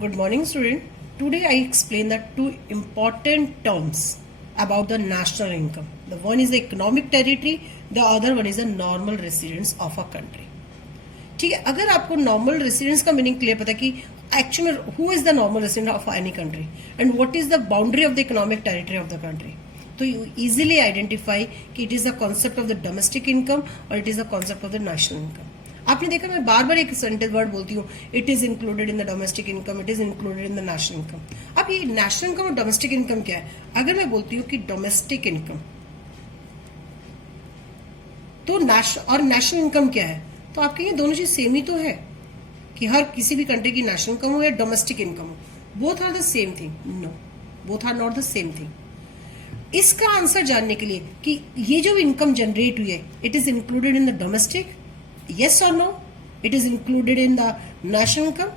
Good morning, student. Today I explain the two important terms about the national income. The one is the economic territory, the other one is the normal residence of a country. ठीक है, अगर आपको normal residence का meaning clear पता है कि actually में who is the normal resident of any country and what is the boundary of the economic territory of the country, तो यू इजीली आइडेंटिफाई कि it is the concept of the domestic income और it is the concept of the national income. आपने देखा मैं बार बार एक sentence word बोलती हूँ, it is included in the domestic income, it is included in the national income. अब ये national income और डोमेस्टिक इनकम क्या है? अगर मैं बोलती हूँ कि डोमेस्टिक इनकम तो और नेशनल इनकम क्या है, तो आपके ये दोनों चीज सेम ही तो है कि हर किसी भी कंट्री की नेशनल इनकम हो या डोमेस्टिक इनकम हो, both are the same thing. No, both are not the same thing. इसका आंसर जानने के लिए कि ये जो इनकम जनरेट हुई है, it is included in the domestic, yes or no, it is included in the national income,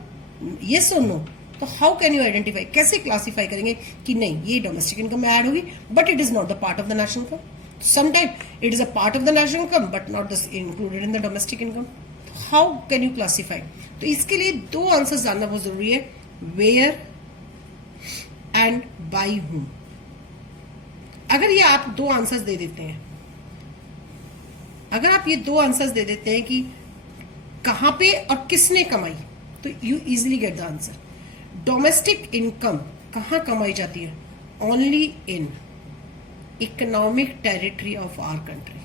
yes or no. तो हाउ कैन यू आइडेंटिफाई, कैसे क्लासिफाई करेंगे कि नहीं ये डोमेस्टिक इनकम में ऐड होगी but it is not the part of the national income. Sometime it is a part of the national income but not included in the domestic income. How can you classify? तो इसके लिए दो answer जानना बहुत जरूरी है, where and bye whom. अगर ये आप दो आंसर्स दे देते हैं, अगर आप ये दो आंसर्स दे देते हैं कि कहां पे और किसने कमाई, तो you easily get the answer. Domestic income कहां कमाई जाती है? Only in economic territory of our country.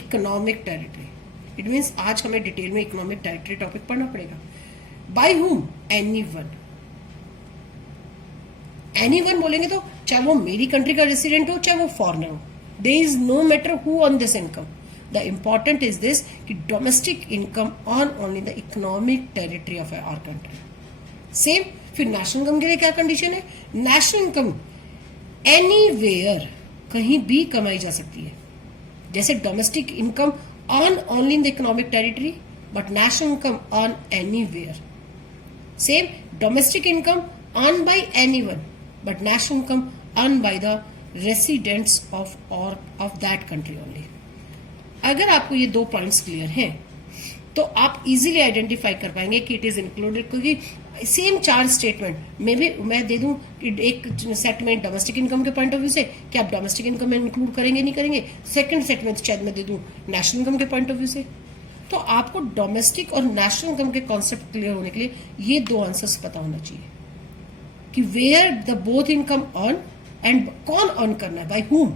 Economic territory, it means आज हमें डिटेल में इकोनॉमिक टेरिटरी टॉपिक पढ़ना पड़ेगा. By whom? एनीवन. एनीवन बोलेंगे तो चाहे वो मेरी कंट्री का रेसिडेंट हो चाहे वो फॉरेनर हो, there is no matter who on this income. The important is this कि domestic income on only the economic territory of our country. Same फिर national income के लिए क्या कंडीशन है? national income anywhere, कहीं भी कमाई जा सकती है. जैसे domestic income on only in the economic territory but national income on anywhere. Same domestic income earned by anyone but national income earned by the residents of that country only. अगर आपको ये दो पॉइंट्स क्लियर हैं तो आप easily identify कर पाएंगे कि इट इज इंक्लूडेड, क्योंकि सेम चार स्टेटमेंट में भी मैं दे दूं एक सेट में डोमेस्टिक इनकम के पॉइंट ऑफ व्यू से कि आप डोमेस्टिक इनकम में इंक्लूड करेंगे नहीं करेंगे, सेकंड सेट में शायद मैं दे दूं नेशनल इनकम के पॉइंट ऑफ व्यू से. तो आपको डोमेस्टिक और नेशनल इनकम के कॉन्सेप्ट क्लियर होने के लिए ये दो आंसर्स पता होना चाहिए कि where the both income earn and कौन अर्न करना है, बाय हुम.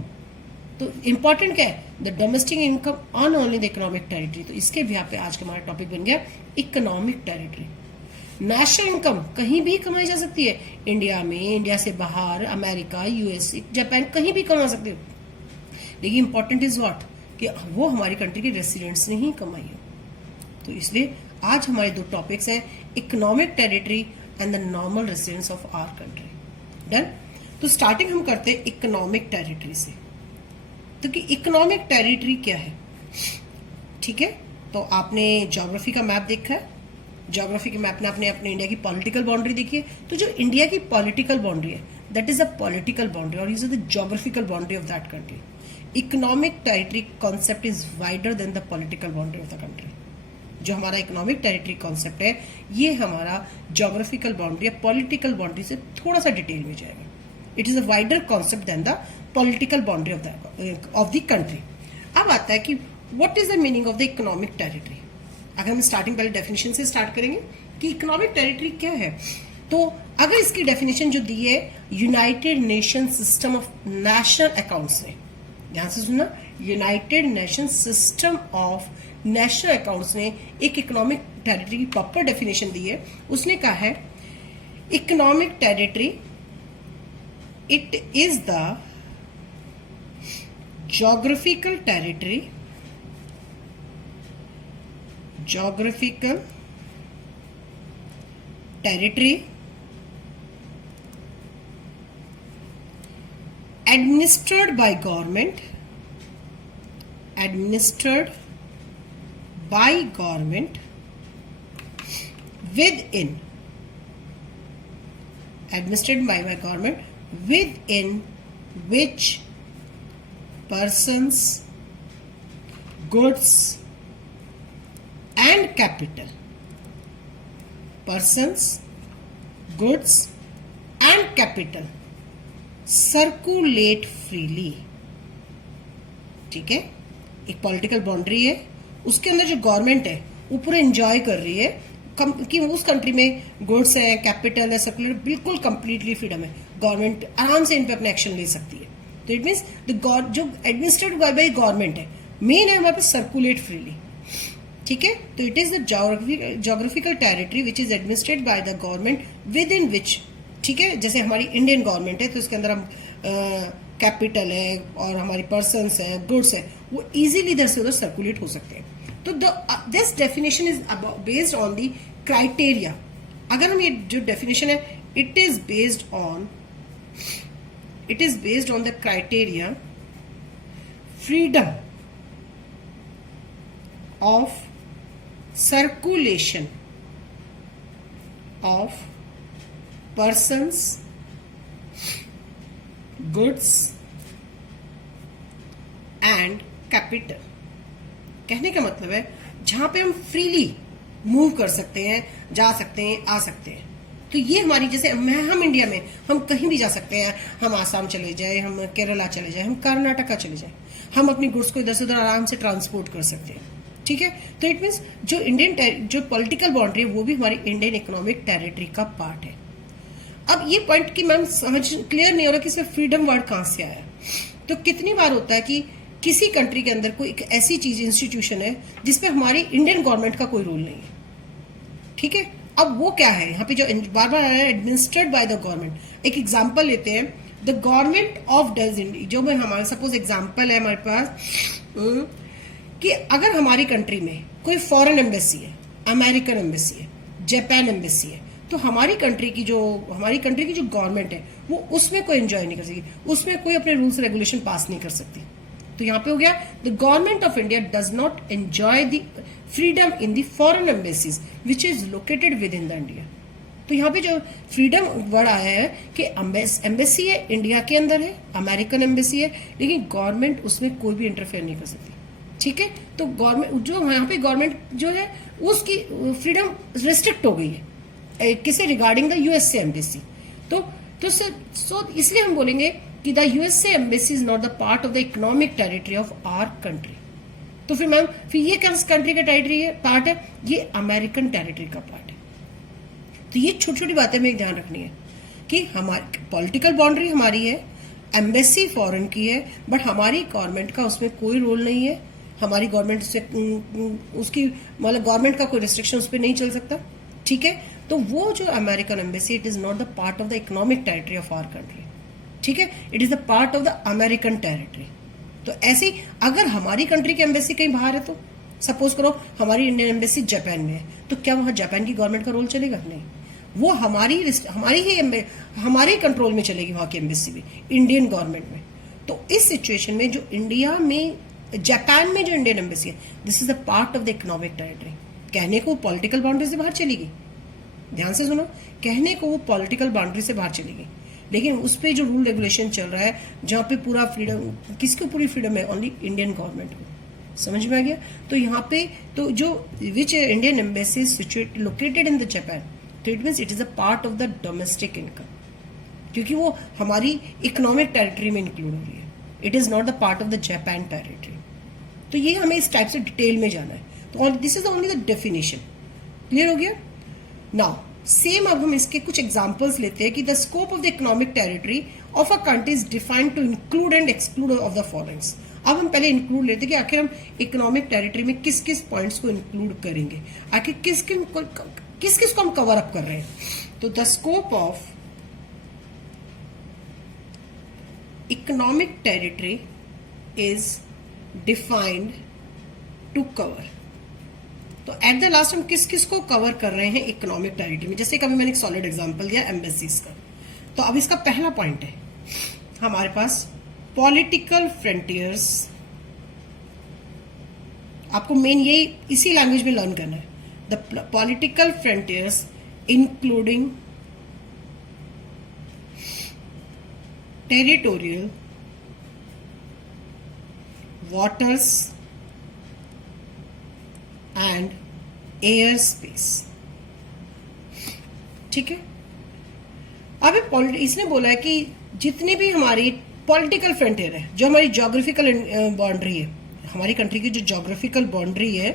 तो इंपॉर्टेंट क्या है? The domestic income earn only the economic territory. तो इसके भी यहाँ पे आज का हमारा टॉपिक बन गया इकोनॉमिक टेरिटरी. नेशनल इनकम कहीं भी कमाई जा सकती है, इंडिया में, इंडिया से बाहर, अमेरिका, यूएसए, जापान, कहीं भी कमा सकते हो. लेकिन इंपॉर्टेंट इज व्हाट कि वो हमारी कंट्री के रेसिडेंट्स ने ही कमाई हो. तो इसलिए आज हमारे दो टॉपिक्स हैं, economic territory and the normal residence of our country. Done. तो स्टार्टिंग हम करते हैं इकोनॉमिक टेरिटरी से. तो कि इकोनॉमिक टेरिटरी क्या है? ठीक है, तो आपने ज्योग्राफी का मैप देखा है, ज्योग्राफी के मैप में आपने अपने इंडिया की पॉलिटिकल बाउंड्री देखी है. तो जो इंडिया की पॉलिटिकल बाउंड्री है that is a political boundary और is the geographical boundary of that country. Economic territory concept is wider than the political boundary of the country. जो हमारा इकोनॉमिक टेरिटरी कॉन्सेप्ट है ये हमारा ज्योग्राफिकल बाउंड्री या political boundary से थोड़ा सा डिटेल में जाएगा. It is a wider concept than the political boundary of the country. अब आता है कि what is the meaning of the economic territory. अगर हम स्टार्टिंग पहले डेफिनेशन से स्टार्ट करेंगे कि इकोनॉमिक टेरिटरी क्या है, तो अगर इसकी डेफिनेशन जो दी है United nation system of national accounts ने, ध्यान से सुनना, United nation system of national accounts ने एक इकोनॉमिक टेरिटरी की प्रॉपर डेफिनेशन दी है. उसने कहा है economic territory it is the geographical territory administered by government within which persons, goods and capital, persons, goods and capital circulate freely. ठीक है, एक पॉलिटिकल बाउंड्री है, उसके अंदर जो गवर्नमेंट है वो पूरा एंजॉय कर रही है कि उस कंट्री में गुड्स है, कैपिटल है, सर्कुलेट, बिल्कुल कंप्लीटली फ्रीडम है. गवर्नमेंट आराम से इन पे अपने एक्शन ले सकती है. तो इट मीन्स जो एडमिनिस्ट्रेटेड बाय गवर्नमेंट है, मेन है हमारे पास सर्कुलेट फ्रीली. ठीक है, तो it is the geographical territory which is administrated by the government within which. ठीक है, जैसे हमारी इंडियन गवर्नमेंट है तो इसके अंदर हम कैपिटल है और हमारी पर्सन्स है, गुड्स है, वो इजीली इधर से उधर सर्कुलेट हो सकते हैं. तो this definition is based on the criteria. अगर हम ये जो डेफिनेशन है, it is based on the criteria freedom of circulation of persons, goods and capital. कहने का मतलब है जहां पे हम फ्रीली मूव कर सकते हैं, जा सकते हैं, आ सकते हैं. तो ये हमारी, जैसे हम इंडिया में हम कहीं भी जा सकते हैं. हम आसाम चले जाए, हम केरला चले जाए, हम कर्नाटका चले जाए, हम अपनी गुड्स को इधर से उधर आराम से ट्रांसपोर्ट कर सकते हैं. ठीक है, तो इट मीन्स जो पॉलिटिकल बाउंड्री है वो भी हमारी इंडियन इकोनॉमिक टेरिटरी का पार्ट है. अब ये पॉइंट की मैम समझ क्लियर नहीं हो रहा कि इसमें फ्रीडम वर्ड कहां से आया. तो कितनी बार होता है कि किसी कंट्री के अंदर कोई एक ऐसी चीज, इंस्टीट्यूशन है जिसपे हमारी इंडियन गवर्नमेंट का कोई रोल नहीं है. ठीक है, अब वो क्या है, यहाँ पे जो बार बार आया है, एडमिनिस्ट्रेटेड बाय द गवर्नमेंट. एक एग्जांपल लेते हैं, the government of does India. जो मैं हमारे सपोज एग्जांपल है हमारे पास कि अगर हमारी कंट्री में कोई फॉरेन एम्बेसी है, अमेरिकन एम्बेसी है, जापान एम्बेसी है, तो हमारी कंट्री की जो गवर्नमेंट है वो उसमें कोई एंजॉय नहीं कर सकती, उसमें कोई अपने रूल्स रेगुलेशन पास नहीं कर सकती. तो यहाँ पे हो गया, the government of India does not enjoy the freedom in the foreign embassies which is located within the India. तो यहाँ पे जो फ्रीडम वर्ड आया है कि एम्बेसी है, इंडिया के अंदर है, अमेरिकन एम्बेसी है, लेकिन गवर्नमेंट उसमें कोई भी इंटरफेयर नहीं कर सकती. ठीक है, तो गवर्नमेंट जो यहाँ पे गवर्नमेंट जो है उसकी फ्रीडम रिस्ट्रिक्ट हो गई है किसे, रिगार्डिंग द यूएसए एम्बेसी. तो सो इसलिए हम बोलेंगे कि the USA embassy is not the part of the economic territory of our country. तो फिर मैम ये किस कंट्री का टेरिटरी है, पार्ट है, ये अमेरिकन टेरिटरी का पार्ट है. तो ये छोटी छोटी बातें हमें ध्यान रखनी है कि हमारी पॉलिटिकल बाउंड्री हमारी है, एम्बेसी फॉरेन की है, बट हमारी गवर्नमेंट का उसमें कोई रोल नहीं है. हमारी गवर्नमेंट से उसकी मतलब गवर्नमेंट का कोई रिस्ट्रिक्शन उस पर नहीं चल सकता. ठीक है, तो वो जो American embassy, it is not the part of the economic territory of our country. ठीक है, it is the part of the American territory. तो ऐसे अगर हमारी कंट्री की एम्बेसी कहीं बाहर है, तो सपोज करो हमारी इंडियन एम्बेसी जापान में है, तो क्या वहां जापान की गवर्नमेंट का रोल चलेगा? नहीं, वो हमारी कंट्रोल में चलेगी वहां की एम्बेसी भी, इंडियन गवर्नमेंट में. तो इस सिचुएशन में जो इंडिया में, जापान में जो इंडियन एम्बेसी है, this is the part of the economic territory. कहने को पॉलिटिकल बाउंड्री से बाहर चलेगी, ध्यान से सुनो, कहने को वो पॉलिटिकल बाउंड्री से बाहर चलेगी, लेकिन उस पर जो रूल रेगुलेशन चल रहा है, जहां पे पूरा फ्रीडम, किसको पूरी फ्रीडम है? ओनली इंडियन गवर्नमेंट को. समझ में आ गया? तो यहाँ पे तो जो which Indian embassy situated located in the Japan, तो it means it is a part of the domestic income, क्योंकि वो हमारी इकोनॉमिक टेरिटरी में इंक्लूड हो रही है. It is not the part of the Japan territory. तो ये हमें इस टाइप से डिटेल में जाना है. तो this is only the definition. Clear हो गया? नाउ सेम अब हम इसके कुछ एग्जांपल्स लेते हैं कि the scope of the economic territory of a country is defined to include and exclude of the followings. अब हम पहले इंक्लूड लेते हैं कि आखिर हम इकोनॉमिक टेरिटरी में किस किस पॉइंट्स को इंक्लूड करेंगे, आखिर किस किस को हम कवर अप कर रहे हैं. तो the scope of economic territory is defined to cover. तो एट द लास्ट हम किस किस को कवर कर रहे हैं इकोनॉमिक टेरिटरी में. जैसे कभी मैंने एक सॉलिड एग्जांपल दिया एम्बेसीज का. तो अब इसका पहला पॉइंट है हमारे पास पॉलिटिकल फ्रंटियर्स. आपको मेन ये इसी लैंग्वेज में लर्न करना है. The political frontiers including territorial, waters and air space. ठीक है, अब इसने बोला है कि जितनी भी हमारी पॉलिटिकल फ्रंटियर है, जो हमारी जोग्राफिकल बाउंड्री है, हमारी कंट्री की जो जोग्राफिकल बाउंड्री है,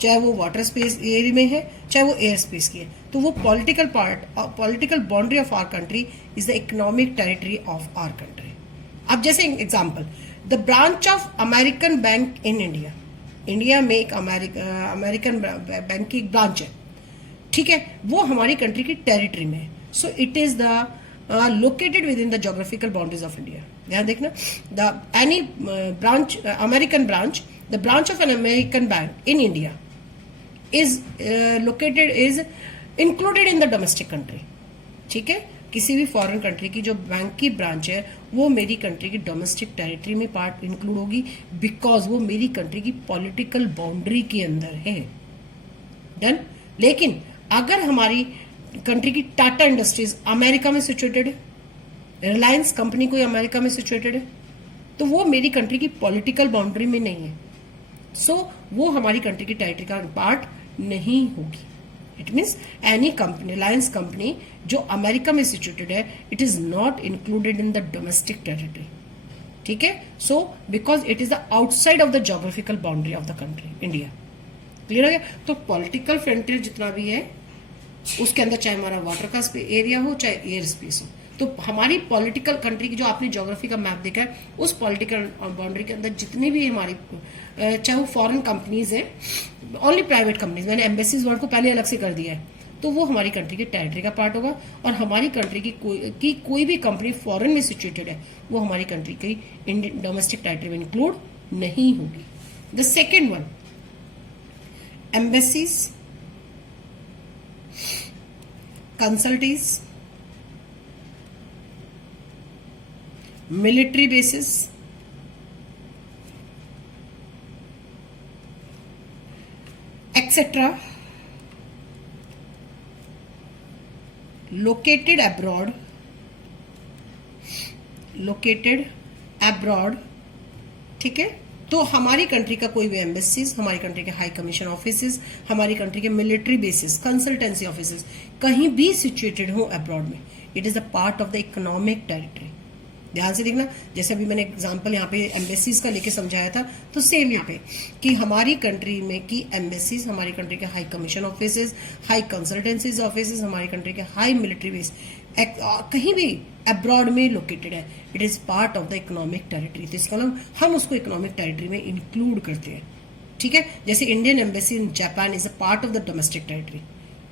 चाहे वो वाटर स्पेस एरिया में है, चाहे वो एयर स्पेस की है, तो वो political boundary of our country is the economic territory of our country. अब जैसे example, the branch of American bank in India, India में एक अमेरिकन बैंक की एक ब्रांच है, ठीक है, वो हमारी कंट्री की टेरिटरी में है। So it is the located within the geographical boundaries of India. ध्यान देखना, the any branch American branch, the branch of an American bank in India is located, is included in the domestic country. ठीक है, किसी भी foreign country की जो bank की branch है वो मेरी कंट्री की डोमेस्टिक टेरिटरी में पार्ट इंक्लूड होगी, बिकॉज वो मेरी कंट्री की पॉलिटिकल बाउंड्री के अंदर है। डन। लेकिन अगर हमारी कंट्री की टाटा इंडस्ट्रीज अमेरिका में सिचुएटेड है, रिलायंस कंपनी कोई अमेरिका में सिचुएटेड है, तो वो मेरी कंट्री की पॉलिटिकल बाउंड्री में नहीं है, सो वो हमारी कंट्री की टेरिटरी का पार्ट नहीं होगी। It means any company, Reliance company जो अमेरिका में सिचुएटेड है, it is not included in the domestic territory. ठीक है, so because it is the outside of the geographical boundary of the country India. Clear हो गया? तो पॉलिटिकल फ्रंटियर जितना भी है उसके अंदर, चाहे हमारा वाटर का एरिया हो, चाहे एयर स्पेस हो, तो हमारी पॉलिटिकल कंट्री की जो आपने ज्योग्राफी का मैप देखा है, उस पॉलिटिकल बाउंड्री के अंदर जितनी भी हमारी, चाहे वो फॉरेन कंपनीज है, ओनली प्राइवेट कंपनीज, मैंने एम्बेसीज वर्ड को पहले अलग से कर दिया है, तो वो हमारी कंट्री की टेरिटरी का पार्ट होगा। और हमारी कंट्री की कोई भी कंपनी फॉरेन में सिचुएटेड है, वो हमारी कंट्री की इंडियन डोमेस्टिक टेरिटरी में इंक्लूड नहीं होगी। The second one, embassies, consulates, military bases, etc. located abroad, ठीक है। तो हमारी कंट्री का कोई भी एम्बेसीज, हमारी कंट्री के हाई कमीशन ऑफिसेज, हमारी कंट्री के मिलिट्री बेसिस, कंसल्टेंसी ऑफिसेज कहीं भी सिचुएटेड हो अब्रॉड में, it is a part of the economic territory. ध्यान से देखना, जैसे अभी मैंने एग्जांपल यहाँ पे एम्बेसीज का लेके समझाया था, तो सेम यहाँ पे कि हमारी कंट्री में की एम्बेसीज, हमारी कंट्री के high commission offices, high consultancies offices, हमारी कंट्री के हाई मिलिट्री बेस कहीं भी अब्रॉड में लोकेटेड है, it is part of the economic territory. तो इसका मतलब हम उसको इकोनॉमिक टेरिटरी में इंक्लूड करते हैं। ठीक है, जैसे Indian embassy in Japan is a part of the domestic territory,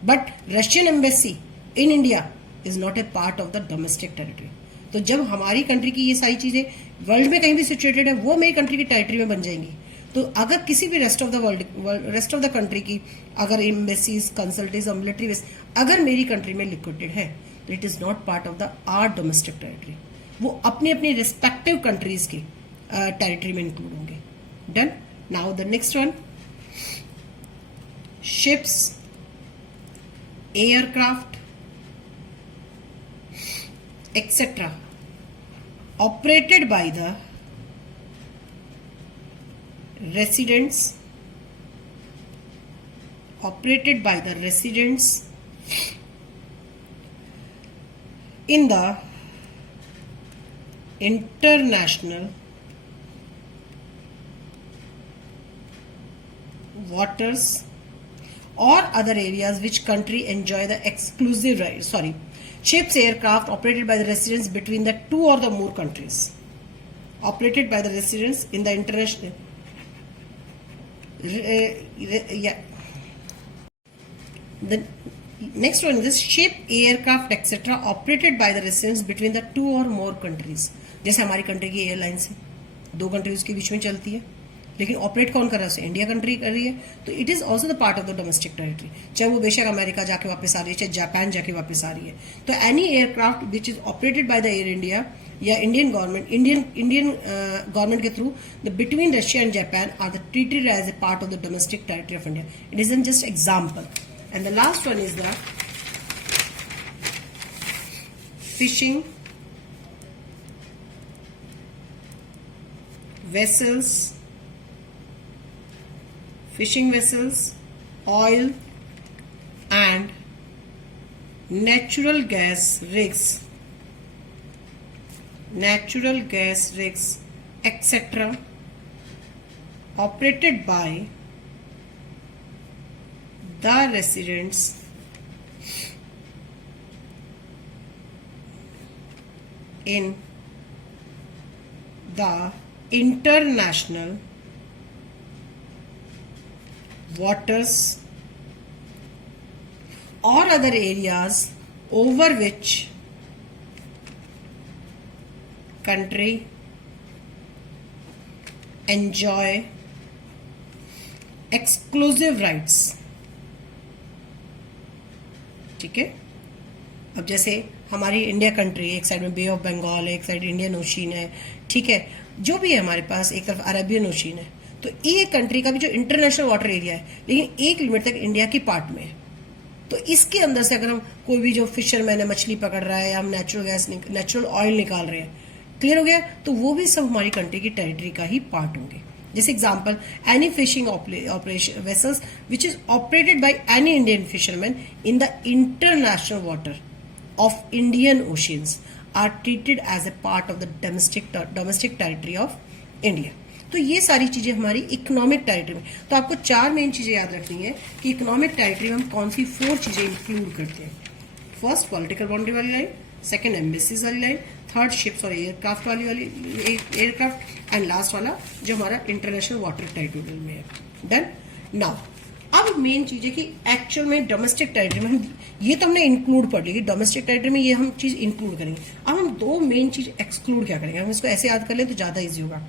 but Russian embassy in India is not a part of the domestic territory. तो जब हमारी कंट्री की ये सारी चीजें वर्ल्ड में कहीं भी सिचुएटेड है, वो मेरी कंट्री की टेरिटरी में बन जाएंगी। तो अगर किसी भी रेस्ट ऑफ द कंट्री की अगर एम्बेसीज, कंसल्टेंसीज और मिलिट्री बेस अगर मेरी कंट्री में लिक्विडेड है, तो it is not part of the our domestic territory, वो अपनी अपनी रिस्पेक्टिव कंट्रीज की टेरिटरी में इंक्लूड होंगे। Done. Now the next one, ships, aircraft etc. operated by the residents, in the international waters or other areas which country enjoy the exclusive right, ships, aircraft operated by the residents between the two or the more countries, operated by the residents in the international The next one is ship, aircraft etc. operated by the residents between the two or more countries. जैसे हमारी country की airlines है, दो countries के बीच में चलती है, लेकिन ऑपरेट कौन कर रहा है? इंडिया कंट्री कर रही है, तो it is also the part of the domestic territory, चाहे वो बेशक अमेरिका जाके वापस आ रही है, चाहे जापान जाके वापस आ रही है। तो any aircraft which is operated by the Air India या इंडियन गवर्नमेंट के through the between Russia and Japan are the treated as a part of the domestic territory of India. It is an just example. And the last one is the fishing vessels, oil and natural gas rigs natural gas rigs, etc., operated by the residents in the international waters or other areas over which country enjoy exclusive rights. ठीक है, अब जैसे हमारी India country, एक side में बे of Bengal है, एक side Indian ocean है, ठीक है, जो भी है हमारे पास, एक तरफ अरेबियन ओशियन है, तो ये कंट्री का भी जो इंटरनेशनल वाटर एरिया है, लेकिन एक लिमिट तक इंडिया की पार्ट में है। तो इसके अंदर से अगर हम कोई भी जो फिशरमैन है मछली पकड़ रहा है, या हम नेचुरल ऑयल निकाल रहे हैं, क्लियर हो गया, तो वो भी सब हमारी कंट्री की टेरिटरी का ही पार्ट होंगे। जैसे example, any fishing operation vessels which is operated by any Indian fisherman in the international water of Indian oceans are treated as a part of the domestic territory of India. तो ये सारी चीजें हमारी economic territory में। तो आपको 4 main चीजें याद रखनी है कि इकोनॉमिक टेरिटरी में हम कौन सी 4 चीजें इंक्लूड करते हैं। फर्स्ट, पॉलिटिकल बाउंड्री वाली लाइन, सेकंड, एम्बेसीज वाली लाइन, थर्ड, शिप्स और एयरक्राफ्ट वाली एयरक्राफ्ट, एंड लास्ट वाला जो हमारा इंटरनेशनल वाटर टेरिटोरियल में है। डन। नाउ अब मेन चीज है कि एक्चुअल में डोमेस्टिक टेरिटरी में हम ये तो हमने इंक्लूड पढ़ ली कि डोमेस्टिक टेरिटरी में ये हम चीज इंक्लूड करेंगे। अब हम 2 मेन चीज एक्सक्लूड क्या करेंगे, हम इसको ऐसे याद कर लें तो ज्यादा इजी होगा।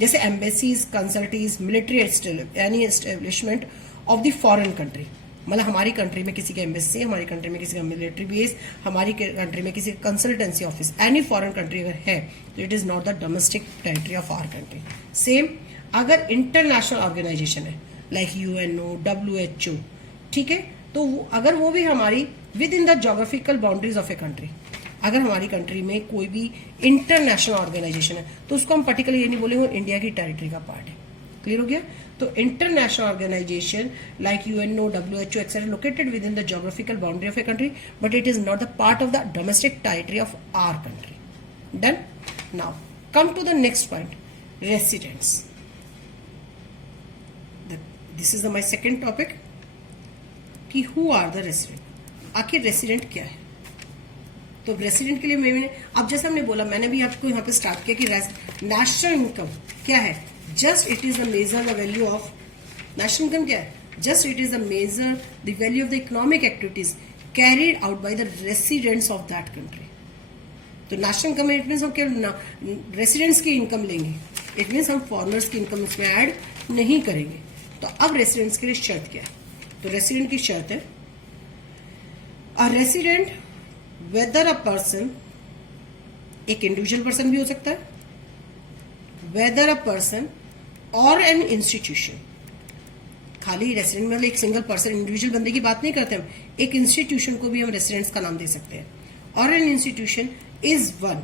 जैसे एम्बेसीज, कंसल्टीज, मिलिट्री यानी establishment of the foreign country, मतलब हमारी कंट्री में किसी का एम्बेसी, हमारी कंट्री में किसी का मिलिट्री बेस, हमारी कंट्री में किसी का consultancy office, any foreign country अगर है तो it is not the domestic territory of our country. Same अगर इंटरनेशनल ऑर्गेनाइजेशन है लाइक यूएनओ, WHO, ठीक है, तो अगर वो भी हमारी within the geographical boundaries of a country, अगर हमारी कंट्री में कोई भी इंटरनेशनल ऑर्गेनाइजेशन है तो उसको हम पर्टिकुलर ये नहीं बोलेंगे इंडिया की टेरिटरी का पार्ट है। क्लियर हो गया। तो international organization like UNO, WHO, etcetera located within the geographical boundary of a country but it is not the part of the domestic territory of our country. Done. Now come to the next point, residents. This is my second topic कि who are the resident. आखिर resident क्या है। तो resident के लिए मैंने अब जैसे हमने बोला, मैंने भी आपको यहाँ पे स्टार्ट किया कि नेशनल इनकम क्या है, just it is the measure the value of national income क्या है, just it is the measure the value of the economic activities carried out by the residents of that country. तो national income it means हम क्या residents की income लेंगे, it means हम foreigners की income उसमें ऐड नहीं करेंगे। तो अब रेसिडेंट्स के लिए शर्त क्या है, तो रेसिडेंट की शर्त है a resident weather a person, एक इंडिविजुअल पर्सन भी हो सकता है, वेदर अ पर्सन और एन इंस्टीट्यूशन, खाली रेसिडेंट मतलब एक सिंगल पर्सन इंडिविजुअल बंदे की बात नहीं करते हम, एक इंस्टीट्यूशन को भी हम रेसिडेंट्स का नाम दे सकते हैं। और an institution is one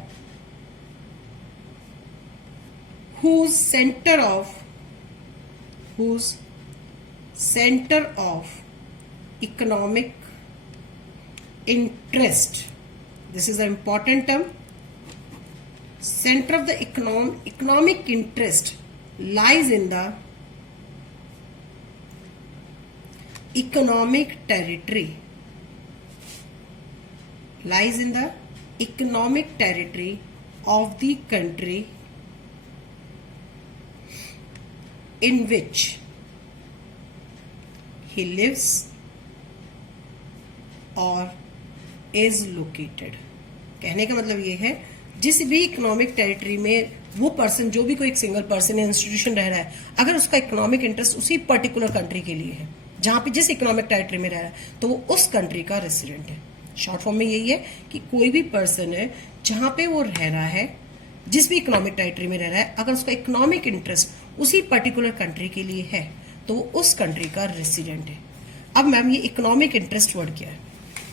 whose center of economic interest, this is an important term, center of the economic interest lies in the economic territory, lies in the economic territory of the country in which he lives or is located। कहने का मतलब ये है जिस भी economic territory में वो person, जो भी कोई एक सिंगल पर्सन या इंस्टीट्यूशन रह रहा है, अगर उसका इकोनॉमिक इंटरेस्ट उसी पर्टिकुलर कंट्री के लिए है जहां पे जिस इकोनॉमिक टेरिटरी में रह रहा है, तो वो उस कंट्री का रेसिडेंट है। शॉर्ट फॉर्म में यही है कि कोई भी पर्सन है जहां पे वो रह रहा है, जिस भी इकोनॉमिक टेरिटरी में रह रहा है, अगर उसका इकोनॉमिक इंटरेस्ट उसी पर्टिकुलर कंट्री के लिए है तो वो उस कंट्री का रेसिडेंट है। अब मैम ये इकोनॉमिक इंटरेस्ट वर्ड क्या है।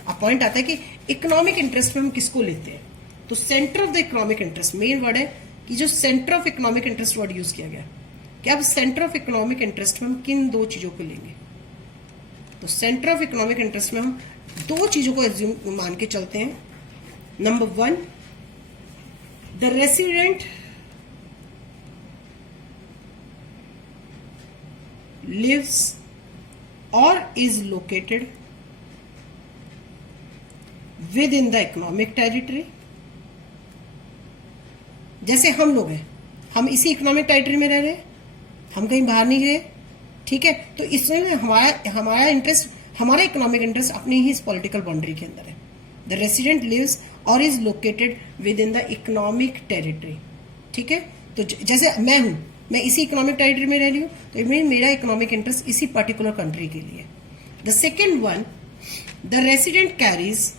अब पॉइंट आता है कि इकोनॉमिक इंटरेस्ट में हम किसको लेते हैं, तो centre of the economic interest main word है कि जो centre of economic interest word use किया गया कि अब सेंटर ऑफ इकोनॉमिक इंटरेस्ट में हम किन 2 चीजों को लेंगे। तो सेंटर ऑफ इकोनॉमिक इंटरेस्ट में हम 2 चीजों को एज्यूम मान के चलते हैं। Number 1 the resident lives or is located within the economic territory. जैसे हम लोग हैं, हम इसी इकोनॉमिक टेरिटरी में रह रहे हैं, हम कहीं बाहर नहीं गए, ठीक है। तो इसमें हमारा इंटरेस्ट, हमारा इकोनॉमिक इंटरेस्ट अपनी ही इस पॉलिटिकल बाउंड्री के अंदर है। द रेसिडेंट लिव्स और is located within the economic territory, ठीक है। तो जैसे मैं हूं, मैं इसी इकोनॉमिक टेरिटरी में रह रही हूँ, तो इट मीन मेरा इकोनॉमिक इंटरेस्ट इसी पर्टिकुलर कंट्री के लिए। The second one, the resident carries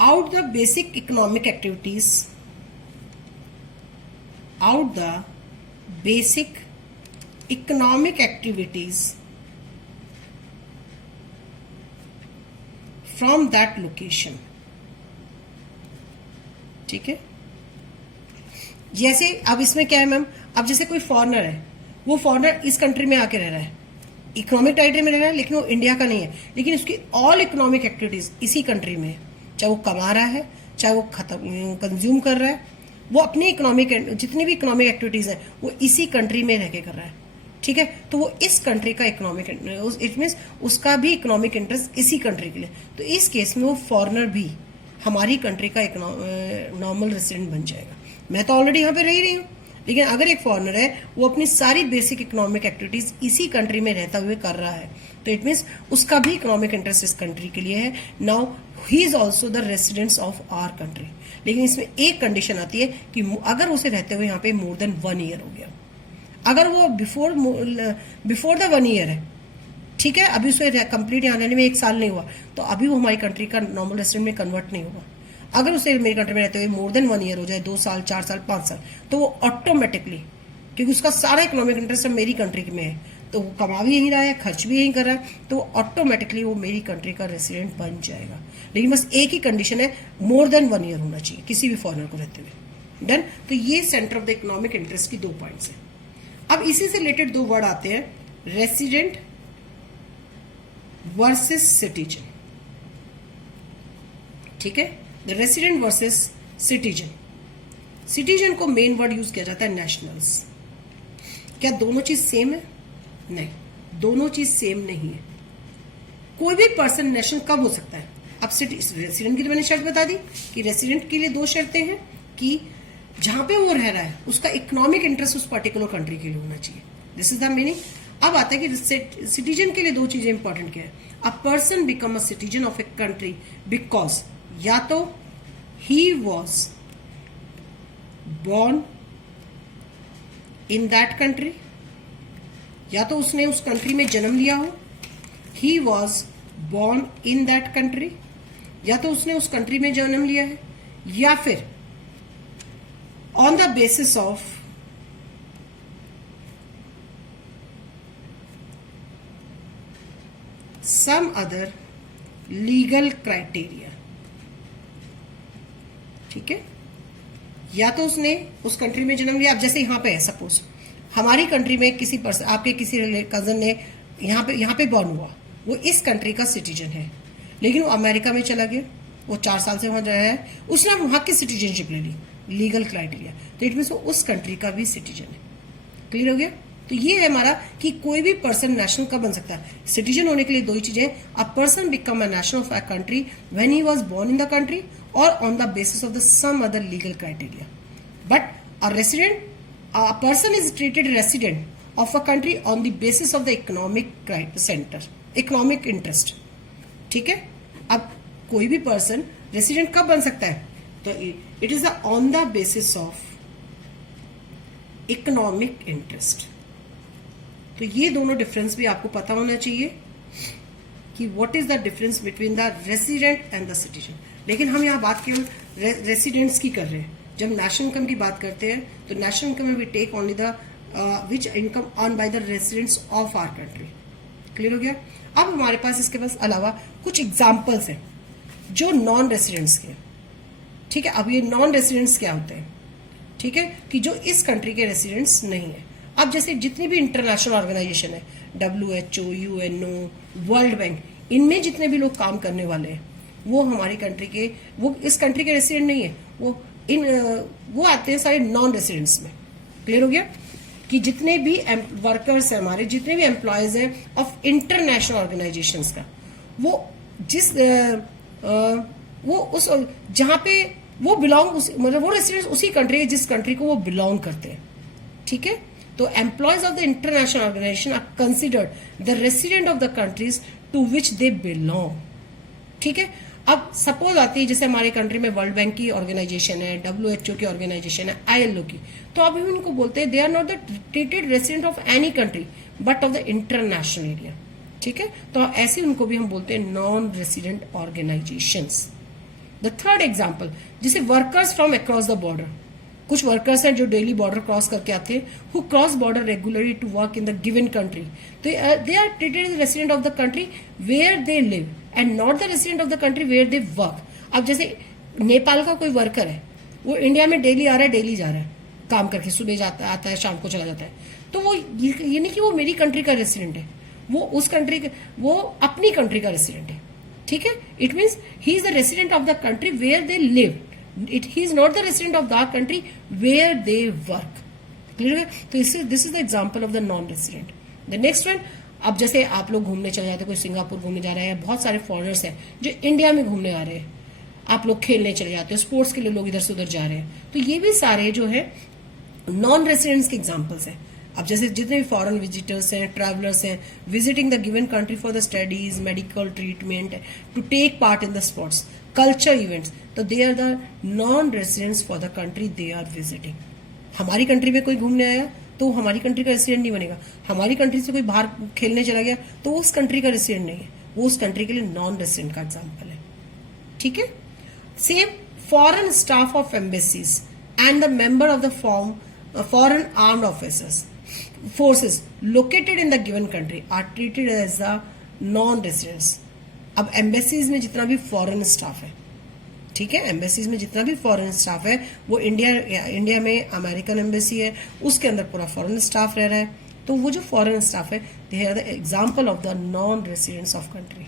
out the basic economic activities from that location, ठीक है। जैसे अब इसमें क्या है मैम, अब जैसे कोई फॉरेनर है, वो फॉरेनर इस कंट्री में आके रह रहा है, इकोनॉमिक टेरिटरी में रह रहा है, लेकिन वो इंडिया का नहीं है, लेकिन उसकी ऑल इकोनॉमिक एक्टिविटीज इसी कंट्री में है। चाहे वो कमा रहा है, चाहे वो कंज्यूम कर रहा है, वो अपनी इकोनॉमिक, जितनी भी इकोनॉमिक एक्टिविटीज है वो इसी कंट्री में रह के कर रहा है, ठीक है। तो वो इस कंट्री का इकोनॉमिक, इट मीन्स उसका भी इकोनॉमिक इंटरेस्ट इसी कंट्री के लिए। तो इस केस में वो फॉरेनर भी हमारी कंट्री का नॉर्मल रेसिडेंट बन जाएगा। मैं तो ऑलरेडी यहाँ पे रह रही हूँ, लेकिन अगर एक फॉरेनर है, वो अपनी सारी बेसिक इकोनॉमिक एक्टिविटीज इसी कंट्री में रहता हुए कर रहा है, तो इट मीन्स उसका भी इकोनॉमिक इंटरेस्ट इस कंट्री के लिए है। Now he is also the residents of our country. लेकिन इसमें एक कंडीशन आती है कि अगर उसे रहते हुए यहाँ पे मोर देन 1 ईयर हो गया, अगर वो बिफोर द 1 ईयर है, ठीक है, अभी उसे कंप्लीट यहाँ रहने में 1 साल नहीं हुआ, तो अभी वो हमारी कंट्री का नॉर्मल रेसिडेंट में कन्वर्ट नहीं होगा। अगर उसे मेरी कंट्री में रहते हुए मोर देन 1 ईयर हो जाए, 2 साल, 4 साल, 5 साल, तो वो ऑटोमेटिकली, क्योंकि उसका सारा इकोनॉमिक इंटरेस्ट मेरी कंट्री में है, तो वो कमा भी यहीं रहा है, खर्च भी यहीं कर रहा है, तो ऑटोमेटिकली वो मेरी कंट्री का रेसिडेंट बन जाएगा। लेकिन बस एक ही कंडीशन है, मोर देन 1 ईयर होना चाहिए किसी भी फॉरेनर को रहते हुए। डन। तो ये centre of the economic interest की 2 पॉइंट्स है। अब इसी से रिलेटेड 2 वर्ड आते हैं, रेसिडेंट वर्सेस सिटीजन, ठीक है। The resident versus citizen. Citizen को मेन वर्ड यूज किया जाता है नेशनल्स। क्या दोनों चीज सेम है? नहीं, दोनों चीज सेम नहीं है। कोई भी पर्सन नेशनल कब हो सकता है? अब रेसिडेंट की तो मैंने शर्त बता दी कि रेसिडेंट के लिए 2 शर्तें हैं कि जहां पे वो रह रहा है उसका इकोनॉमिक इंटरेस्ट उस पर्टिकुलर कंट्री के लिए होना चाहिए। This is the meaning. अब आता है कि सिटीजन के लिए 2 चीजें इंपॉर्टेंट क्या है। अ person become a citizen of a country because या तो he was born in that country, या तो उसने उस कंट्री में जन्म लिया हो, he was born in that country, या तो उसने उस कंट्री में जन्म लिया है, या फिर on the basis of some other legal criteria, ठीक है। या तो उसने उस कंट्री में जन्म लिया, अब जैसे यहां पे है, सपोज हमारी कंट्री में किसी पर्सन, आपके किसी कजन ने यहाँ पे बॉर्न हुआ, वो इस कंट्री का सिटीजन है, लेकिन वो अमेरिका में चला गया, वो 4 साल से वहां रहा है, उसने वहां की सिटीजनशिप ले ली, लीगल क्राइटेरिया, तो इट मीन्स वो उस कंट्री का भी सिटीजन है। क्लियर हो गया? तो ये है हमारा कि कोई भी पर्सन नेशनल कब बन सकता है। सिटीजन होने के लिए 2 ही चीजें, a person become a national of a country when he was born in the country और on the basis of the some other legal criteria. But a resident, a person is treated resident of a country on the basis of the economic centre, economic interest, ठीक है। अब कोई भी person resident कब बन सकता है? तो it is on the basis of economic interest. तो ये दोनों डिफरेंस भी आपको पता होना चाहिए कि what is the difference between the resident and the citizen. लेकिन हम यहाँ बात केवल रेसिडेंट्स की कर रहे हैं। जब नेशनल इनकम की बात करते हैं तो नेशनल इनकम में we take only the which income earn by the residents of our country. Clear हो गया? अब हमारे पास इसके पास अलावा कुछ एग्जाम्पल्स हैं जो नॉन रेसिडेंट्स के, ठीक है। अब ये नॉन रेसिडेंट्स क्या होते हैं? ठीक है, कि जो इस कंट्री के रेसिडेंट्स नहीं है। अब जैसे जितनी भी इंटरनेशनल ऑर्गेनाइजेशन है, WHO, UNO, वर्ल्ड बैंक, इनमें जितने भी लोग काम करने वाले हैं वो हमारी कंट्री के, वो इस कंट्री के रेसिडेंट नहीं है, वो आते हैं सारे नॉन रेसिडेंट्स में। क्लियर हो गया कि जितने भी वर्कर्स हैं हमारे, जितने भी एम्प्लॉयज हैं ऑफ इंटरनेशनल ऑर्गेनाइजेशंस का, वो जिस वो उस जहां पे वो बिलोंग, मतलब वो रेसिडेंट्स उसी कंट्री है जिस कंट्री को वो बिलोंग करते हैं। ठीक है, तो employees of the international organization are considered the resident of the countries to which they belong. ठीक है, अब सपोज आती है जैसे हमारे कंट्री में वर्ल्ड बैंक की ऑर्गेनाइजेशन है, WHO की ऑर्गेनाइजेशन है, ILO की, तो अभी हम इनको बोलते हैं they are not the treated resident of any country but of the international area. ठीक है, तो ऐसे उनको भी हम बोलते हैं non resident organisations. The third example, जैसे workers from across the border, कुछ वर्कर्स हैं जो डेली बॉर्डर क्रॉस करके आते हैं, who cross border regularly to work in the given country, तो they are treated as resident of the country where they live and not the resident of the country where they work. अब जैसे नेपाल का कोई worker है, वो India में daily आ रहा है, डेली जा रहा है काम करके, सुबह जाता आता है, शाम को चला जाता है, तो वो ये नहीं कि वो मेरी कंट्री का रेसिडेंट है, वो उस कंट्री का, वो अपनी कंट्री का रेसिडेंट है। ठीक है, it means he is the resident of the country where they live, he is not the resident of that country where they work. Clear है? तो this is the example of the non-resident. The next one, अब जैसे आप लोग घूमने चले जाते हैं, कोई सिंगापुर घूमने जा रहे हैं, बहुत सारे फॉरेनर्स हैं जो इंडिया में घूमने आ रहे हैं, आप लोग खेलने चले जाते हो, स्पोर्ट्स के लिए लोग इधर से उधर जा रहे हैं, तो ये भी सारे जो है नॉन रेसिडेंट्स के एग्जाम्पल्स हैं। अब जैसे जितने भी फॉरेन विजिटर्स हैं, ट्रैवलर्स हैं, visiting the given country for the studies, medical treatment, to take part in the sports, culture events, तो they are the non residents for the country they are visiting. हमारी country में कोई घूमने आया तो हमारी कंट्री का रेसिडेंट नहीं बनेगा, हमारी कंट्री से कोई बाहर खेलने चला गया तो उस कंट्री का रेसिडेंट नहीं है, वो उस कंट्री के लिए नॉन रेसिडेंट का एग्जाम्पल है। ठीक है, same foreign staff of embassies and the member of the foreign armed officers forces located in the given country are treated as the non-residents. अब एम्बेसीज में जितना भी फॉरेन स्टाफ है, ठीक है, एम्बेसीज में जितना भी फॉरेन स्टाफ है, वो इंडिया में अमेरिकन एम्बेसी है, उसके अंदर पूरा फॉरेन स्टाफ रह रहा है, तो वो जो फॉरेन स्टाफ है they are the example of the non residents of country.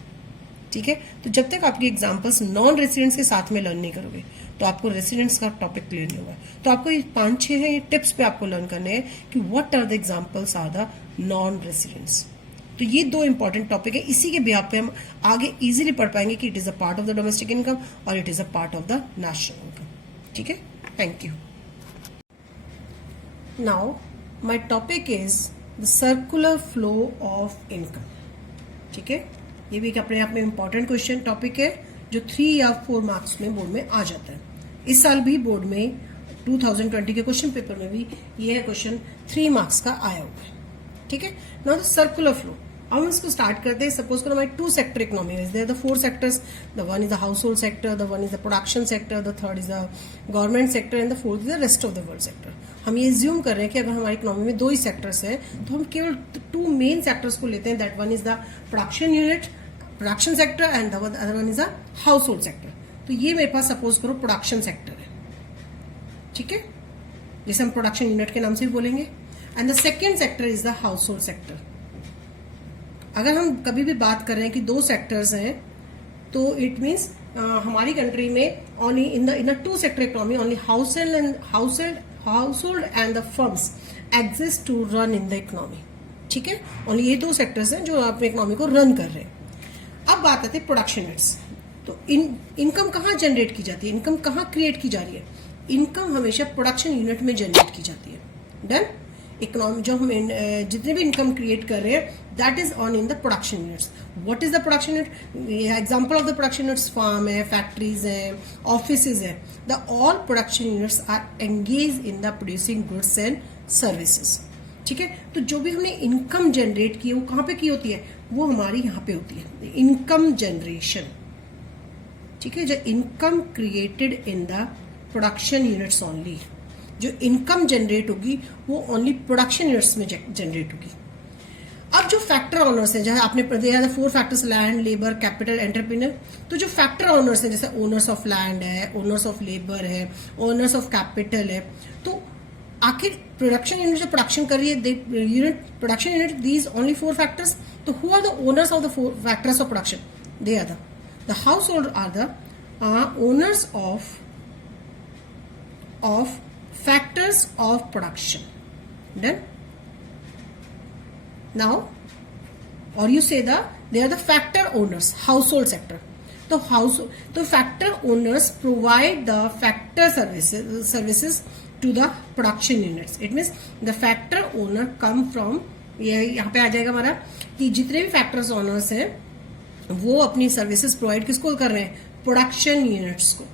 ठीक है, तो जब तक आपकी एग्जाम्पल्स नॉन रेसिडेंट्स के साथ में लर्न नहीं करोगे तो आपको रेसिडेंट्स का टॉपिक क्लियर नहीं होगा। तो आपको ये 5-6 है, ये टिप्स पे आपको लर्न करने हैं कि what are the examples are the non residents. तो ये 2 इंपॉर्टेंट टॉपिक है, इसी के बिहाफ पे हम आगे इजीली पढ़ पाएंगे कि it is a part of the domestic income और it is a part of the national income. ठीक है, thank you. Now my topic is the circular flow of income. ठीक है, ये भी एक अपने आप में इंपॉर्टेंट क्वेश्चन टॉपिक है जो 3 या 4 मार्क्स में बोर्ड में आ जाता है। इस साल भी बोर्ड में 2020 के क्वेश्चन पेपर में भी ये क्वेश्चन 3 मार्क्स का आया हुआ है। ठीक है, नाउ द सर्कुलर फ्लो, अब हम इसको स्टार्ट करते हैं। सपोज करो हमारी 2 सेक्टर इकोनॉमी है, there are the 4 sectors, the one is the household sector, the one is the production sector, the third is the government sector and the fourth is the rest of the world sector. हम ये ज्यूम कर रहे हैं कि अगर हमारी economy में 2 ही sectors हैं तो हम केवल 2 मेन सेक्टर्स को लेते हैं, that one is the production unit, production sector and the other one is the household sector. तो ये मेरे पास सपोज करो प्रोडक्शन सेक्टर है। ठीक है, जैसे हम प्रोडक्शन यूनिट के नाम से भी बोलेंगे, and the second sector is the household sector. अगर हम कभी भी बात कर रहे हैं कि 2 सेक्टर्स हैं तो इट मीन्स हमारी कंट्री में only in the 2 sector economy only household and the firms exist to run in the economy. ठीक है, ओनली ये 2 सेक्टर्स हैं जो अपने इकोनॉमी को रन कर रहे हैं। अब बात आती है प्रोडक्शन यूनिट्स। तो इनकम कहाँ जनरेट की जाती है, इनकम कहाँ क्रिएट की जा रही है? इनकम हमेशा प्रोडक्शन यूनिट में जनरेट की जाती है। डन, इकोनॉमी जो हम जितने भी इनकम क्रिएट कर रहे हैं that is on in the production units. What is the production unit? Example of the production units farm है, फैक्ट्रीज है, ऑफिसेज है। The all production units are engage in the producing goods and services. ठीक है, तो जो भी हमने income generate की है वो कहाँ पे की होती है? वो हमारी यहाँ पे होती है, इनकम जनरेशन। ठीक है, जो income created in the production units only, जो इनकम जनरेट होगी वो ओनली प्रोडक्शन यूनिट्स में जनरेट होगी। अब जो फैक्टर ऑनर्स हैं, जैसे आपने दिया था 4 factors, land, labour, capital, entrepreneur, तो जो फैक्टर ऑनर्स हैं जैसे ओनर्स ऑफ लैंड है, ओनर्स ऑफ लेबर है, ओनर्स ऑफ कैपिटल है, तो आखिर प्रोडक्शन यूनिट जो प्रोडक्शन कर रही है, unit production unit, these only 4 factors. तो who are the owners of the 4 factors of production? They are the household are the owners of factors of production. Done. Now, or you say they are the factor owners, household sector. So factor owners provide the factor services to the production units. It means the factor owner come from, यहाँ पे आ जाएगा हमारा कि जितने भी factors owners हैं वो अपनी सर्विसेज प्रोवाइड किसको कर रहे हैं? प्रोडक्शन यूनिट्स को.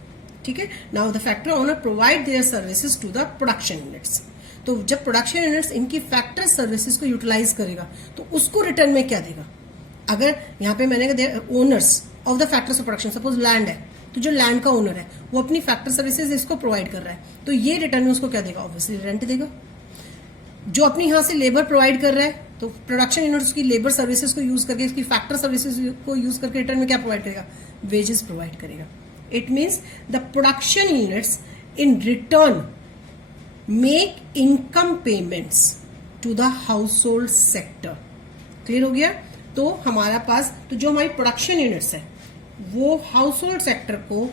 ठीक है. Now the factor owner provide their services to the production units. तो जब प्रोडक्शन यूनिट्स इनकी फैक्टर सर्विसेज को यूटिलाइज करेगा तो उसको रिटर्न में क्या देगा? अगर यहाँ पे मैंने owners of the factors of production, suppose land है, तो जो लैंड का ओनर है वो अपनी फैक्टर सर्विसेज इसको प्रोवाइड कर रहा है, तो ये रिटर्न में उसको क्या देगा? ऑब्वियसली रेंट देगा. जो अपनी यहाँ से लेबर प्रोवाइड कर रहा है, तो प्रोडक्शन यूनिट उसकी लेबर सर्विसेज को यूज करके, इसकी फैक्टर सर्विसेज को यूज करके रिटर्न में क्या प्रोवाइड करेगा? वेजेस प्रोवाइड करेगा. It means the production units in return make income payments to the household sector. Clear हो गया? तो हमारा पास तो जो हमारी प्रोडक्शन यूनिट्स है वो हाउसहोल्ड सेक्टर को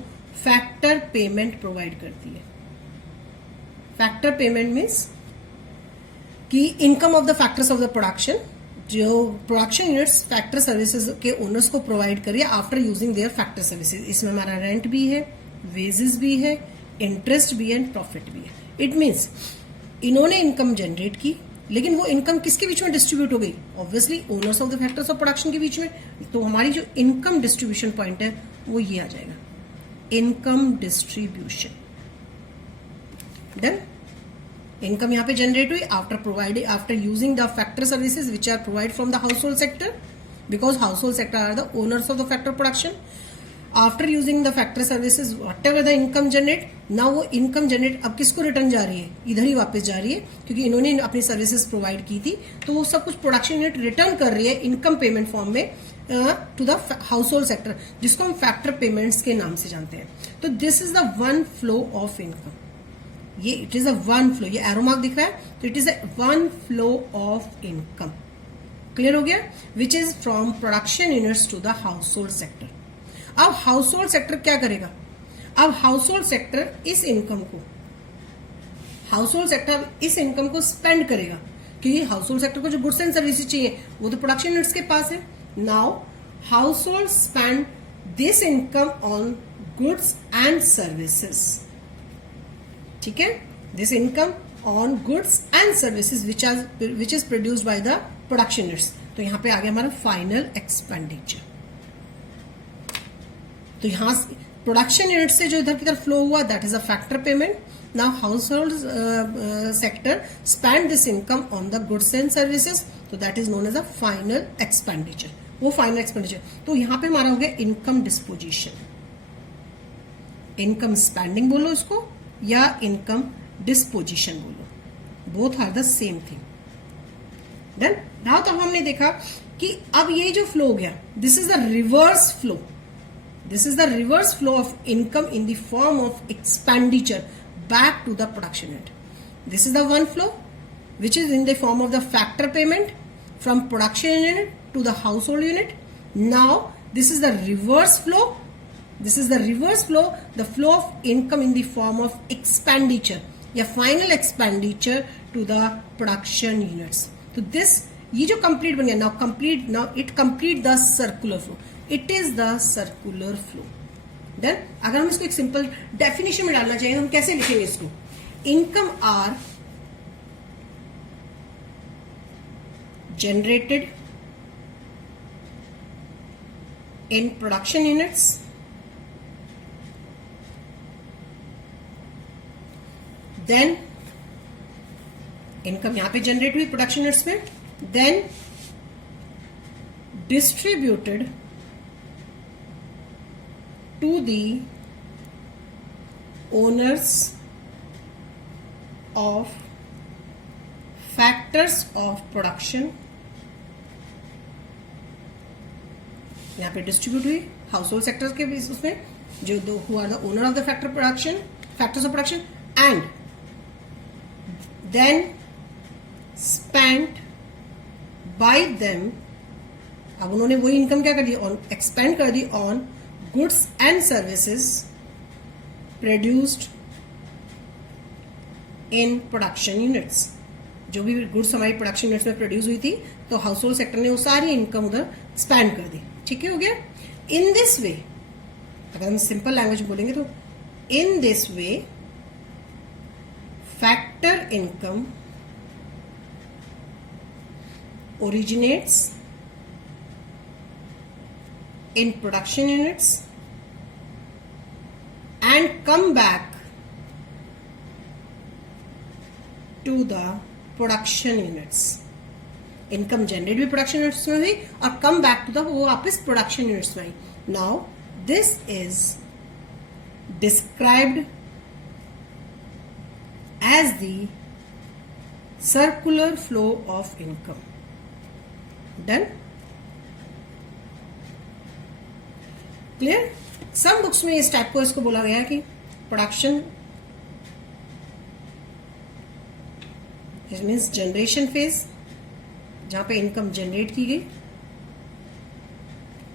फैक्टर पेमेंट प्रोवाइड करती है. फैक्टर पेमेंट मीन्स कि income of the factors of the production, जो प्रोडक्शन यूनिट्स फैक्टर सर्विसेज के ओनर्स को प्रोवाइड करिए after using their factor services. इसमें हमारा रेंट भी है, वेजेस भी है, इंटरेस्ट भी है एंड प्रॉफिट भी है. इट मीन्स इन्होंने इनकम जनरेट की, लेकिन वो इनकम किसके बीच में डिस्ट्रीब्यूट हो गई? Obviously owners of the factors of production के बीच में. तो हमारी जो इनकम डिस्ट्रीब्यूशन पॉइंट है वो ये आ जाएगा, इनकम डिस्ट्रीब्यूशन. डन. इनकम यहाँ पे जनरेट हुई after using the factor services which are provide from the household sector, because household sector are the owners of the factor production. After using the factor services whatever the income generate, now वो income generate अब किसको return जा रही है? इधर ही वापस जा रही है, क्योंकि इन्होंने अपनी सर्विसेज प्रोवाइड की थी, तो वो सब कुछ प्रोडक्शन यूनिट रिटर्न कर रही है इनकम पेमेंट फॉर्म में टू द हाउसहोल्ड सेक्टर, जिसको हम फैक्टर पेमेंट्स के नाम से जानते हैं. तो this is the one flow of income. ये it is a one flow, ये एरो मार्क दिख रहा है, तो it is a one flow of income. Clear हो गया? Which is from production units to the household sector. अब household sector क्या करेगा? अब हाउसहोल्ड सेक्टर इस इनकम को स्पेंड करेगा, क्योंकि हाउसहोल्ड सेक्टर को जो गुड्स एंड सर्विसेज चाहिए वो तो प्रोडक्शन यूनिट्स के पास है. Now household spend this income on goods and services. ठीक है. This income on goods and services which is produced by the production units. तो यहां पे आ गया हमारा फाइनल एक्सपेंडिचर. तो यहां प्रोडक्शन यूनिट से जो इधर की तरफ फ्लो हुआ that is a factor payment. Now household sector spend this income on the goods and services, तो that is known as a final expenditure. वो फाइनल एक्सपेंडिचर. तो यहां पे हमारा हो गया इनकम डिस्पोजिशन. इनकम स्पेंडिंग बोलो इसको या इनकम डिस्पोजिशन बोलो, both are the same thing. Done. Now तो हमने देखा कि अब ये जो फ्लो हो गया, this is the reverse flow. This is the reverse flow of income in the form of expenditure back to the production unit. This is the one flow which is in the form of the factor payment from production unit to the household unit. Now this is the reverse flow. This is the reverse flow, the flow of income in the form of expenditure या final expenditure to the production units. So this ये जो complete बन गया, now it complete the circular flow. It is the circular flow. Then अगर हम इसको एक simple definition में डालना चाहिए तो हम कैसे लिखेंगे इसको? Income are generated in production units then income यहां पे जनरेट हुई प्रोडक्शन यूनिट्स में, then distributed to the owners of factors of production. यहाँ पे डिस्ट्रीब्यूट हुई हाउसहोल्ड सेक्टर के उसमें जो दो who are the owner of the factors of production and then spent by them, अब उन्होंने वही इनकम क्या कर दी, ऑन एक्सपेंड कर दी on goods and services produced in production units. जो भी गुड्स हमारी प्रोडक्शन यूनिट्स में प्रोड्यूस हुई थी तो हाउस होल्ड सेक्टर ने वो सारी इनकम उधर स्पेंड कर दी। ठीक है, हो गया। इन दिस वे, अगर हम सिंपल लैंग्वेज बोलेंगे तो in this way factor income originates in production units and come back to the production units. Income generate भी प्रोडक्शन यूनिट्स में हुई और कम बैक टू द वो वापस प्रोडक्शन यूनिट्स में आई। Now this is described as the circular flow of income. Done, clear. Some books में इस टाइप को इसको बोला गया है कि production it means generation phase, जहां पे इनकम जनरेट की गई।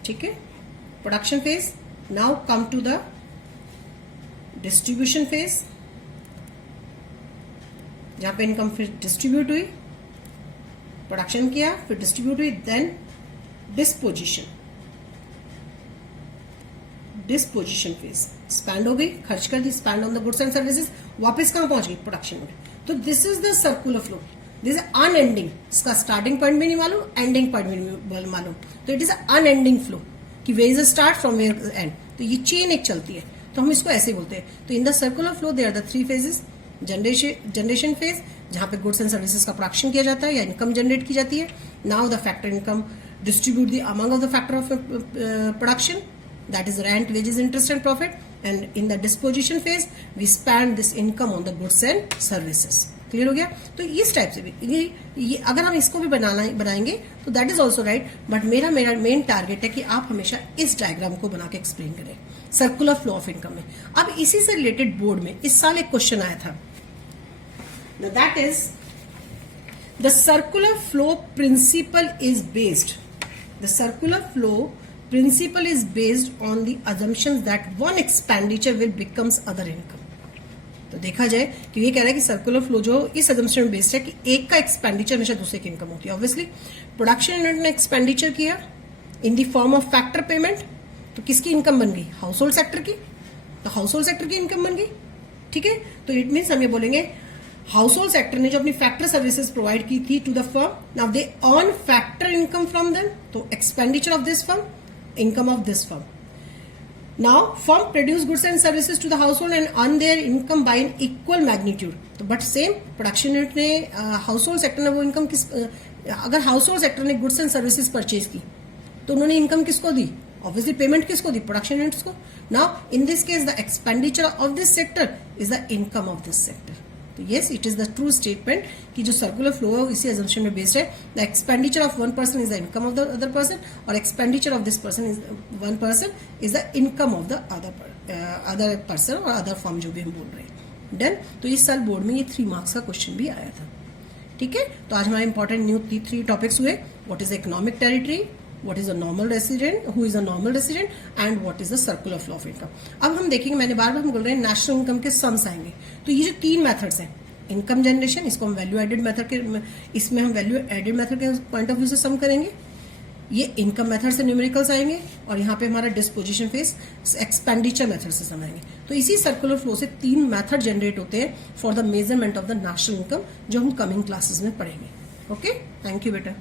ठीक है, production phase. Now come to the distribution phase, जहां पे इनकम फिर डिस्ट्रीब्यूट हुई, प्रोडक्शन किया फिर डिस्ट्रीब्यूट हुई, then disposition, disposition phase, spend हो गई, खर्च कर दी, spend on the goods and services, वापस कहां पहुंच गई, प्रोडक्शन में। तो this is the circular flow, this is unending. इसका स्टार्टिंग पॉइंट भी नहीं मालूम, एंडिंग पॉइंट भी नहीं मालूम, तो इट इज अनएंडिंग फ्लो कि where is start from where end. तो ये चेन एक चलती है, तो हम इसको ऐसे बोलते हैं। तो in the circular flow there are the three phases. Generation phase, जहां पे गुड्स एंड सर्विसेज का प्रोडक्शन किया जाता है या इनकम जनरेट की जाती है। Now the factor income distribute the among of the factor of production, that is rent, wages, interest and profit. And in the disposition phase we spend this income on the goods and services. Clear हो गया। तो इस type से भी ये अगर हम इसको भी बनाएंगे तो that is also right, but मेरा मेन टारगेट है कि आप हमेशा इस डायग्राम को बना के एक्सप्लेन करें सर्कुलर फ्लो ऑफ इनकम में। अब इसी से रिलेटेड बोर्ड में इस साल एक क्वेश्चन आया था, that is the circular flow principle is based, the circular flow principle is based on the assumption that one expenditure will becomes other income. तो देखा जाए कि ये कह रहा है कि सर्कुलर फ्लो जो इस अजम्पशन में बेस्ड है कि एक का एक्सपेंडिचर हमेशा दूसरे की इनकम होती है। ऑब्वियसली प्रोडक्शन यूनिट ने एक्सपेंडिचर किया in the form of factor payment, तो किसकी इनकम बन गई, हाउस होल्ड सेक्टर की, तो हाउस होल्ड सेक्टर की इनकम बन गई। ठीक है, तो इट मीन्स हम ये बोलेंगे हाउस होल्ड सेक्टर ने जो अपनी फैक्टर सर्विसेज प्रोवाइड की थी to the firm, now they earn factor income from them, तो expenditure of this firm, income of this firm. Now, firm produce goods and services to the household and earn their income by an equal magnitude. तो but same production unit ने household sector ने वो income किस, अगर household sector ने goods and services purchase की तो उन्होंने इनकम किसको दी, ऑब्वियसली पेमेंट किसको दी, प्रोडक्शन यूनिट्स को। Now in this case the expenditure of this sector is the income of this sector. तो yes, it is the true statement कि जो सर्कुलर फ्लो है इसी अजम्पशन में बेस्ड है। The expenditure of one person is the income of the other person, और expenditure of this person is one person is the income of the other person और other form जो भी हम बोल रहे हैं। डन। तो इस साल बोर्ड में ये 3 मार्क्स का क्वेश्चन भी आया था। ठीक है, तो आज हमारे इंपॉर्टेंट न्यू 3 टॉपिक्स हुए, what is economic territory, what is a normal resident, who is a normal resident, and what is the circular flow of income। अब हम देखेंगे, मैंने बार बार हम बोल रहे हैं नेशनल इनकम के सम्स आएंगे। तो ये जो 3 मेथड्स हैं, इनकम जनरेशन, इसको हम वैल्यू एडेड मेथड के, इसमें हम वैल्यू एडेड मेथड के पॉइंट ऑफ व्यू से सम करेंगे। ये इनकम मेथड से न्यूमेरिकल्स आएंगे, और यहाँ पे हमारा डिस्पोजिशन फेस एक्सपेंडिचर मेथड से सम आएंगे। तो इसी सर्कुलर फ्लो से 3 मेथड जनरेट होते हैं for the measurement of the national income, जो हम कमिंग क्लासेस में पढ़ेंगे। ओके, थैंक यू बेटा।